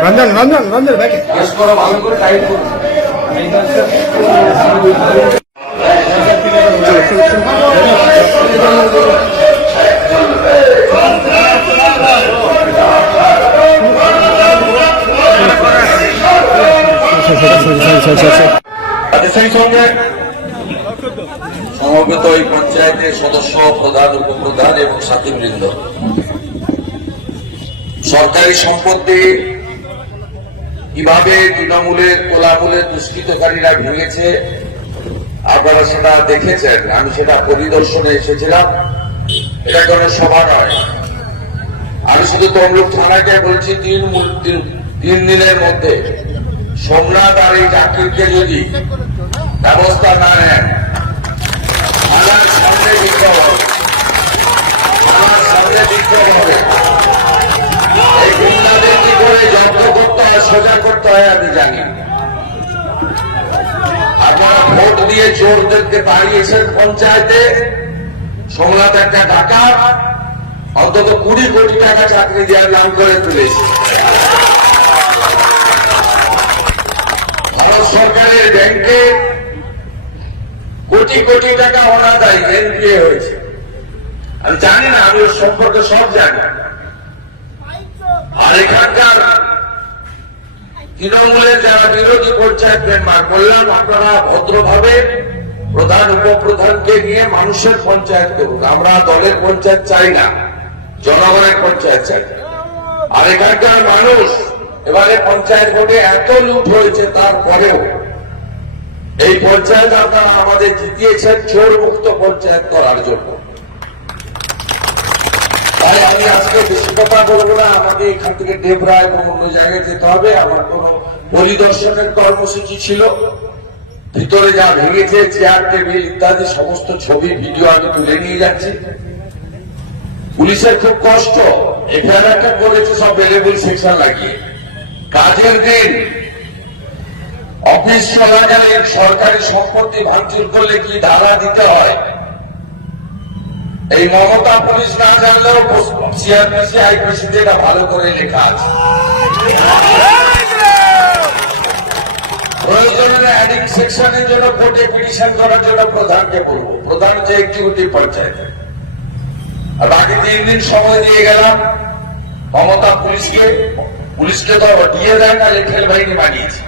রঞ্জন রঞ্জন রঞ্জন দেখে ভালো করে টাইট করুন সেই সঙ্গে পঞ্চায়েতের সদস্য, প্রধান, উপপ্রধান এবং সাথীবৃন্দ। সরকারি সম্পত্তি কীভাবে তৃণমূলের তোলামূলের দুষ্কৃতকারীরা ভেঙেছে, আপনারা সেটা দেখেছেন। আমি সেটা পরিদর্শনে এসেছিলাম। এটা কোনো সভা নয়। আমি শুধু তমলুক থানাকে বলছি, তিন তিন- দিনের মধ্যে সোমনাথ আর এই জাকিরকে যদি ব্যবস্থা না থানার পঞ্চায়েতে সোমনাথ একটা টাকা অন্তত কুড়ি কোটি টাকা চাকরি দেওয়ার নাম করে তুলেছে সরকারের ব্যাংকে কোটি কোটি টাকা অনাদায়ী এনপিএ হয়েছে। আমি জানি না, আমি ওর সম্পর্কে সব জানি। আর এখানকার তৃণমূলের যারা বিরোধী মেম্বার বললাম আপনারা ভদ্রভাবে প্রধান উপপ্রধানকে নিয়ে মানুষের পঞ্চায়েত করুন। আমরা দলের পঞ্চায়েত চাই না, জনগণের পঞ্চায়েত চাই। আর এখানকার মানুষ, এবারে পঞ্চায়েত ভোটে এত লুট হয়েছে তারপরেও, এই পঞ্চায়েত আপনারা জিতিয়েছেন চোর মুক্ত পঞ্চায়েত করার জন্য। তাই আমি আজকে বেশি কথা বলব না, আমাকে এখান থেকে ডেবরা এবং অন্য জায়গায় যেতে হবে। আমার কোন পরিদর্শনের কর্মসূচি ছিল। ভিতরে যা ভেঙেছে চেয়ার টেবিল ইত্যাদি, সমস্ত ছবি ভিডিও আমি তুলে নিয়ে যাচ্ছি। পুলিশের খুব কষ্ট এফআইআরটা করেছে সব এলেবল সেকশন লাগিয়ে। কাজের দিন অফিস চলাকালীন সরকারি সম্পত্তি ভাঙচুর করলে কি ধারা দিতে হয়? এই মমতা পুলিশ না জানলেও সিআরপিসি যেটা ভালো করে লেখা আছে। সময় গেলাম। মমতা পুলিশকে পুলিশকে তো দিয়ে দেয় না রেখেল বাহিনী বানিয়েছে।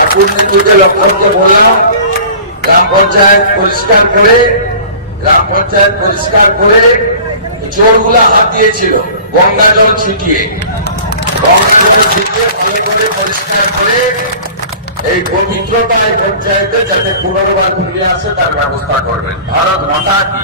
আর দুর্নীতিকে বললাম, গ্রাম পঞ্চায়েত পরিষ্কার করে, গ্রাম পঞ্চায়েত পরিষ্কার করে চোরগুলা হাত গঙ্গা জল ছিটিয়ে। গঙ্গা জল ছিটিয়ে ভালো করে পরিষ্কার করে এই পবিত্রতা এই পঞ্চায়েতে যাতে পুনর্বার ফিরে আসে তার ব্যবস্থা করবেন। ভারত মাতা কি